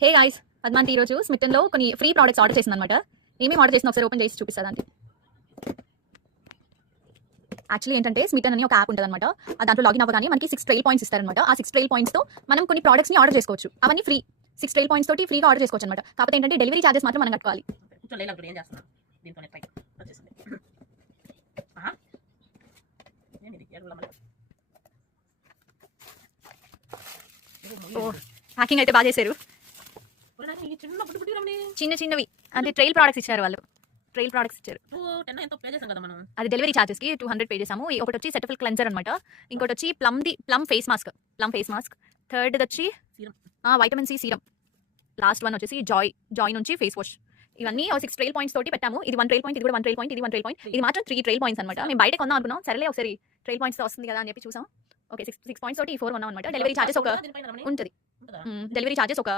Hey guys, పద్మాంతి ఈరోజు స్మిటన్లో కొన్ని free products order చేసింది అనమాట. ఏమేమి ఆర్డర్ చేసిన ఒకసారి ఓపెన్ చేసి చూపిస్తుంది. యాక్చువల్లీ ఏంటంటే స్మిటన్ అని ఒక యాప్ ఉంటుంది అనమాట. దాంట్లో లాగిన్ అవ్వగానే మనకి 6 ట్రైల్ పాయింట్స్ ఇస్తారనమాట. ఆ 6 ట్రైల్ పాయింట్స్తో మనం కొన్ని ప్రోడక్ట్స్ని ఆర్డర్ చేసుకోవచ్చు. అవన్నీ ఫ్రీ. 6 ట్రైల్ పాయింట్స్ తోటి ఫ్రీగా ఆర్డర్ చేసుకోవచ్చు అనమాట. కాకపోతే ఏంటంటే డెలివరీ చార్జెస్ మాత్రం మనం కట్టుకోవాలి. హ్యాకింగ్ అయితే బాగా చేశారు. చిన్న చిన్నవి అంటే ట్రైల్ ప్రోడక్ట్స్ ఇచ్చారు వాళ్ళు. ట్రైల్ ప్రోడక్ట్స్ ఇచ్చారు. అది డెలివరీ చార్జెస్ కి 200 పే చేసాము. ఒకటి వచ్చి సెటఫిల్ క్లెన్జర్ అనమాట. ఇంకోటి వచ్చి ప్లమ్ ఫేస్ మాస్క్. థర్డ్ వచ్చి vitamin C serum. Last one వచ్చేసి జాయ్ నుంచి ఫేస్ వాష్. ఇవన్నీ 6 ట్రైల్ పాయింట్స్ తోటి పెట్టాము. ఇది 1 ట్రైల్ పాయింట్, ఇది కూడా 1 ట్రైల్ పాయింట్, ఇది 1 ట్రైల్ పాయింట్, ఇది మాత్రం 3 ట్రైల్ పాయింట్స్ అనమాట. మేము బయట కొందాం అనుకున్నాం, సరేలే ఒకసారి ట్రైల్ పాయింట్స్ వస్తుంది కదా అని చెప్పి చూసాం. ఓకే, 6 పాయింట్స్ తోటి 4 కొన్నాం అనమాట. డెలివరీ చార్జెస్ ఒక ఉంటుంది. డెలివరీ చార్జెస్ ఒక